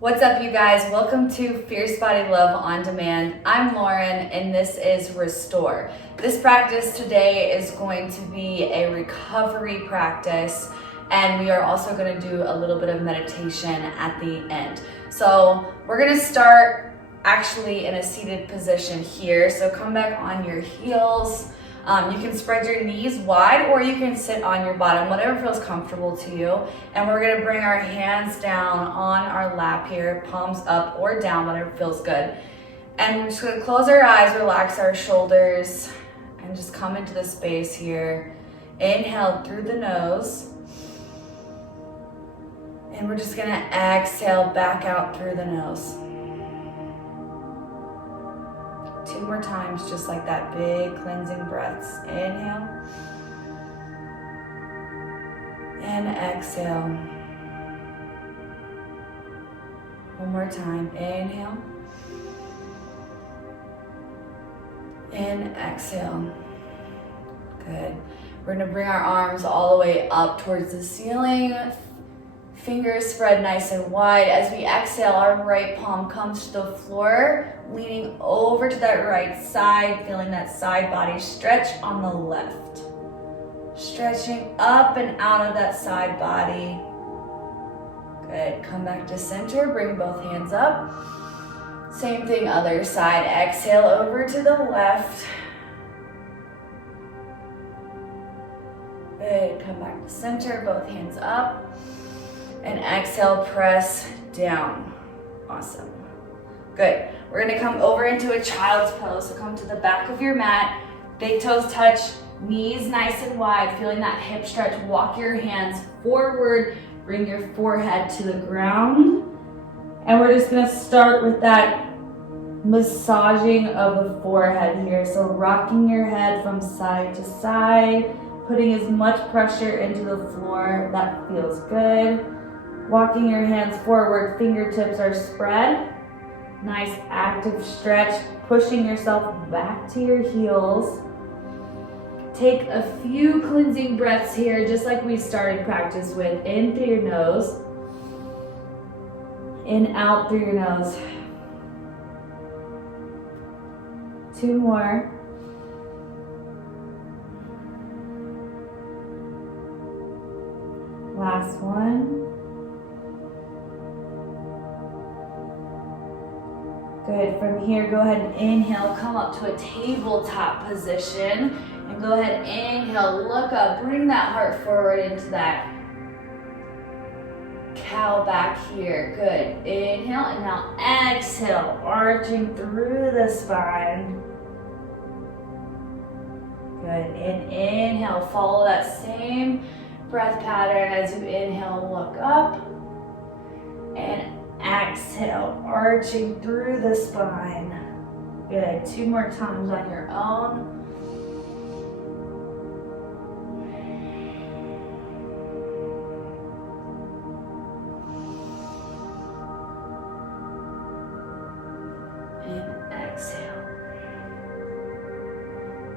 What's up, you guys? Welcome to Fierce Body Love on Demand. I'm Lauren and this is Restore. This practice today is going to be a recovery practice, and we are also going to do a little bit of meditation at the end. So we're going to start actually in a seated position here. So come back on your heels. You can spread your knees wide or you can sit on your bottom, whatever feels comfortable to you. And we're gonna bring our hands down on our lap here, palms up or down, whatever feels good. And we're just gonna close our eyes, relax our shoulders, and just come into the space here. Inhale through the nose. And we're just gonna exhale back out through the nose. 2 more times, just like that, big cleansing breaths. Inhale and exhale. One more time. Inhale and exhale. Good. We're gonna bring our arms all the way up towards the ceiling. Fingers spread nice and wide. As we exhale, our right palm comes to the floor, leaning over to that right side, feeling that side body stretch on the left. Stretching up and out of that side body. Good. Come back to center, bring both hands up. Same thing, other side. Exhale over to the left. Good. Come back to center, both hands up. And exhale, press down. Awesome. Good. We're gonna come over into a child's pose. So come to the back of your mat, big toes touch, knees nice and wide, feeling that hip stretch. Walk your hands forward, bring your forehead to the ground. And we're just gonna start with that massaging of the forehead here. So rocking your head from side to side, putting as much pressure into the floor. That feels good. Walking your hands forward, fingertips are spread. Nice active stretch, pushing yourself back to your heels. Take a few cleansing breaths here, just like we started practice with. In through your nose, in out through your nose. 2 more. Last one. Good. From here, go ahead and inhale, come up to a tabletop position. And go ahead, inhale, look up, bring that heart forward into that cow back here. Good. Inhale, and now exhale, arching through the spine. Good. And inhale, follow that same breath pattern as you inhale, look up. And exhale, arching through the spine. Good. 2 more times on your own. And exhale.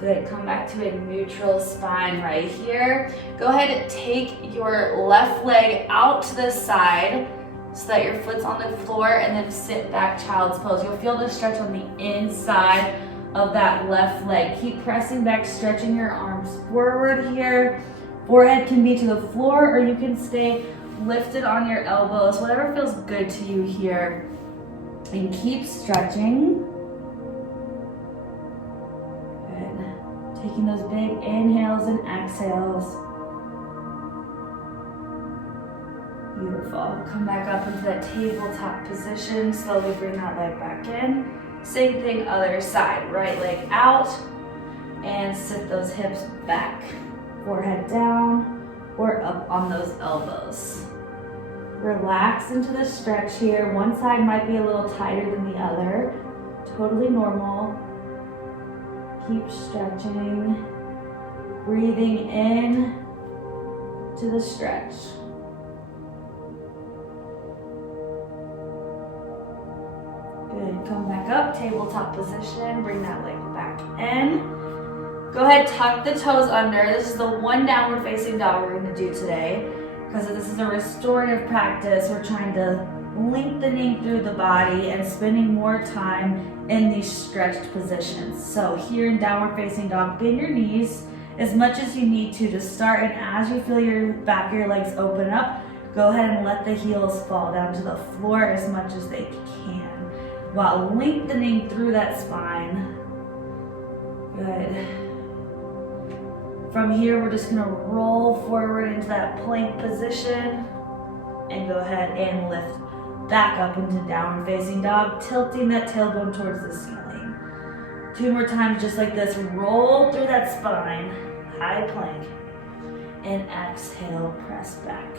Good. Come back to a neutral spine right here. Go ahead and take your left leg out to the side, so that your foot's on the floor, and then sit back, child's pose. You'll feel the stretch on the inside of that left leg. Keep pressing back, stretching your arms forward here. Forehead can be to the floor, or you can stay lifted on your elbows, whatever feels good to you here. And keep stretching. Good. Taking those big inhales and exhales. Beautiful. Come back up into that tabletop position. Slowly bring that leg back in. Same thing, other side. Right leg out. And sit those hips back. Forehead down or up on those elbows. Relax into the stretch here. One side might be a little tighter than the other. Totally normal. Keep stretching. Breathing in to the stretch. Good. Come back up, tabletop position. Bring that leg back in. Go ahead, tuck the toes under. This is the one downward facing dog we're going to do today. Because this is a restorative practice, we're trying to lengthening through the body and spending more time in these stretched positions. So here in downward facing dog, bend your knees as much as you need to start, and as you feel your back of your legs open up, go ahead and let the heels fall down to the floor as much as they can while lengthening through that spine. Good. From here, we're just gonna roll forward into that plank position and go ahead and lift back up into downward facing dog, tilting that tailbone towards the ceiling. 2 more times just like this. Roll through that spine, high plank, and exhale, press back.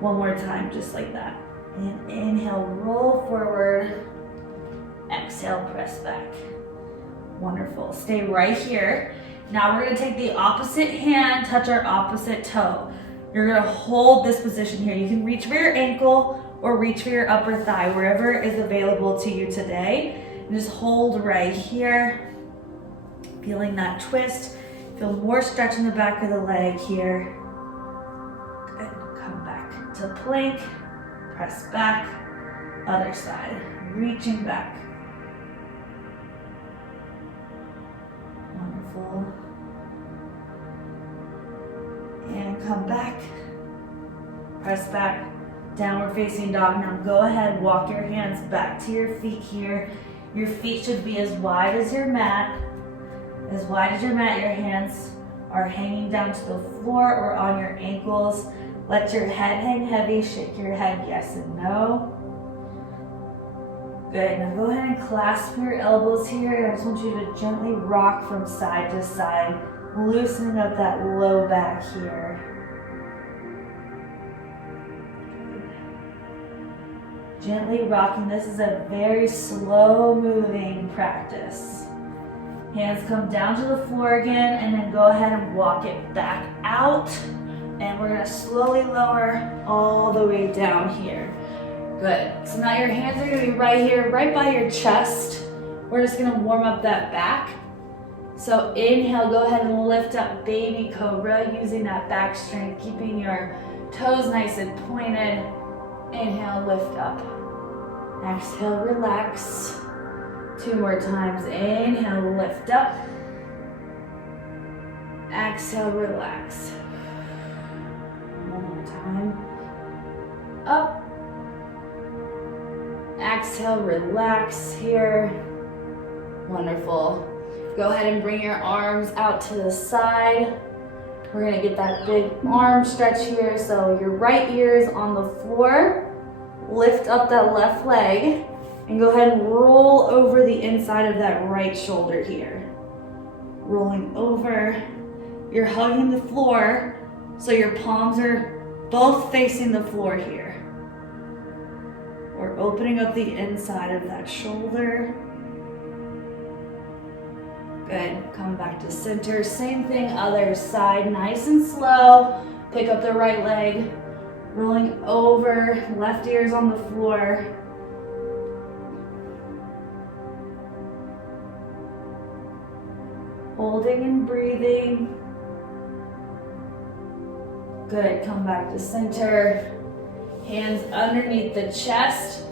1 more time just like that. And inhale, roll forward, exhale, press back. Wonderful. Stay right here. Now we're going to take the opposite hand, touch our opposite toe. You're going to hold this position here. You can reach for your ankle or reach for your upper thigh, wherever is available to you today. And just hold right here. Feeling that twist. Feel more stretch in the back of the leg here. Good. Come back to plank. Press back. Other side. Reaching back. Wonderful. And come back. Press back. Downward facing dog. Now go ahead, walk your hands back to your feet here. Your feet should be as wide as your mat. As wide as your mat, your hands are hanging down to the floor or on your ankles. Let your head hang heavy, shake your head yes and no. Good, now go ahead and clasp your elbows here. I just want you to gently rock from side to side, loosening up that low back here. Gently rocking. This is a very slow moving practice. Hands come down to the floor again, and then go ahead and walk it back out. And we're gonna slowly lower all the way down here. Good. So now your hands are gonna be right here, right by your chest. We're just gonna warm up that back. So inhale, go ahead and lift up baby cobra, using that back strength, keeping your toes nice and pointed. Inhale, lift up. Exhale, relax. 2 more times. Inhale, lift up. Exhale, relax. 1 more time. Up. Exhale, relax here. Wonderful. Go ahead and bring your arms out to the side. We're gonna get that big arm stretch here. So your right ear is on the floor. Lift up that left leg and go ahead and roll over the inside of that right shoulder here. Rolling over. You're hugging the floor, so your palms are both facing the floor here. We're opening up the inside of that shoulder. Good. Come back to center. Same thing, other side. Nice and slow. Pick up the right leg. Rolling over. Left ear's on the floor. Holding and breathing. Good. Come back to center. Hands underneath the chest.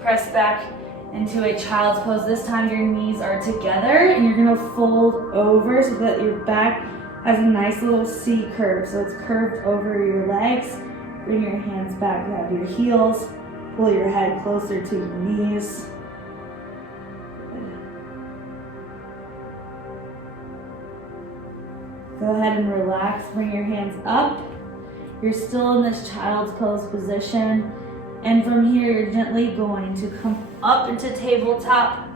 Press back into a child's pose. This time your knees are together and you're gonna fold over so that your back has a nice little C curve. So it's curved over your legs. Bring your hands back, grab your heels. Pull your head closer to your knees. Go ahead and relax. Bring your hands up. You're still in this child's pose position. And from here, you're gently going to come up into tabletop.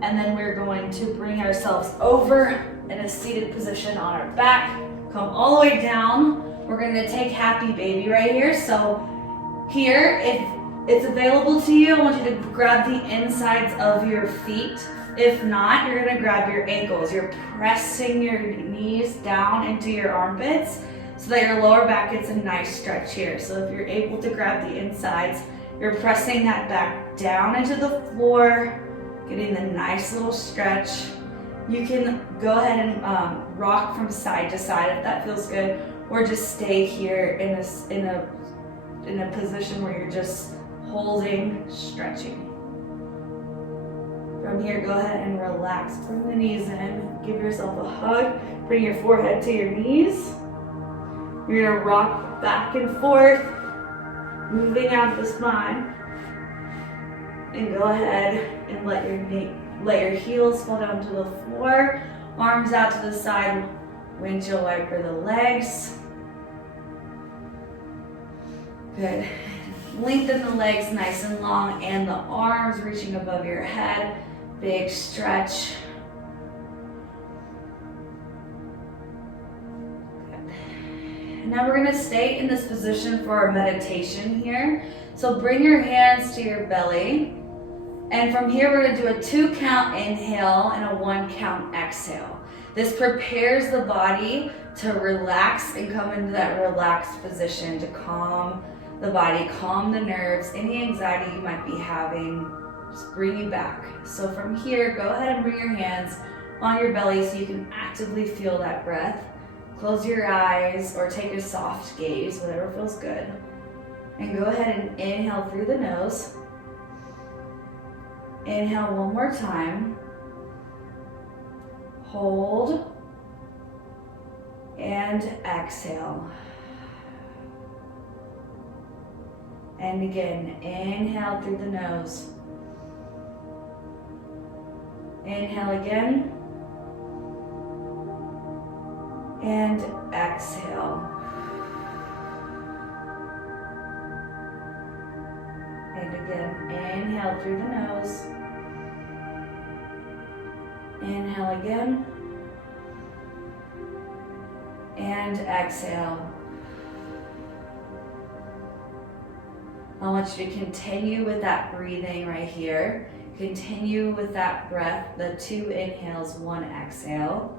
And then we're going to bring ourselves over in a seated position on our back. Come all the way down. We're going to take happy baby right here. So here, if it's available to you, I want you to grab the insides of your feet. If not, you're going to grab your ankles. You're pressing your knees down into your armpits so that your lower back gets a nice stretch here. So if you're able to grab the insides, you're pressing that back down into the floor, getting the nice little stretch. You can go ahead and rock from side to side if that feels good, or just stay here in a position where you're just holding, stretching. From here, go ahead and relax. Bring the knees in. Give yourself a hug. Bring your forehead to your knees. You're gonna rock back and forth, moving out the spine. And go ahead and let your heels fall down to the floor. Arms out to the side. Windshield wiper the legs. Good. Lengthen the legs nice and long and the arms reaching above your head. Big stretch. Good. Now we're gonna stay in this position for our meditation here. So bring your hands to your belly. And from here, we're gonna do a 2 count inhale and a 1 count exhale. This prepares the body to relax and come into that relaxed position to calm the body, calm the nerves, any anxiety you might be having, just bring you back. So from here, go ahead and bring your hands on your belly so you can actively feel that breath. Close your eyes or take a soft gaze, whatever feels good. And go ahead and inhale through the nose. Inhale one more time. Hold. And exhale. And again, inhale through the nose. Inhale again. And exhale. And again, inhale through the nose. Inhale again. And exhale. I want you to continue with that breathing right here. Continue with that breath, the 2 inhales, 1 exhale.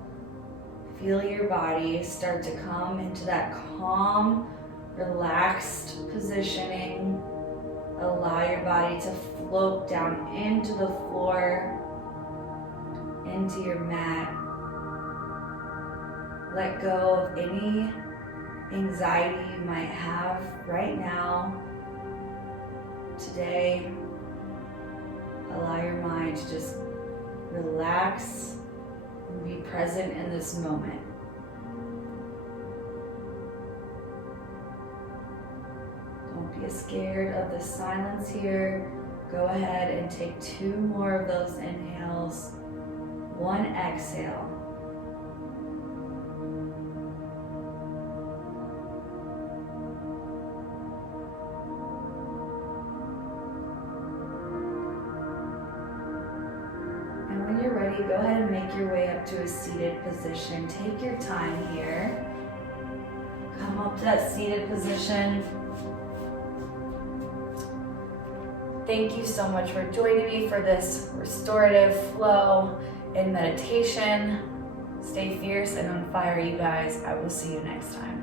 Feel your body start to come into that calm, relaxed positioning. Allow your body to float down into the floor, into your mat. Let go of any anxiety you might have right now. Today, allow your mind to just relax and be present in this moment. Don't be scared of the silence here. Go ahead and take 2 more of those inhales, 1 exhale. Go ahead and make your way up to a seated position. Take your time here. Come up to that seated position. Thank you so much for joining me for this restorative flow and meditation. Stay fierce and on fire, you guys. I will see you next time.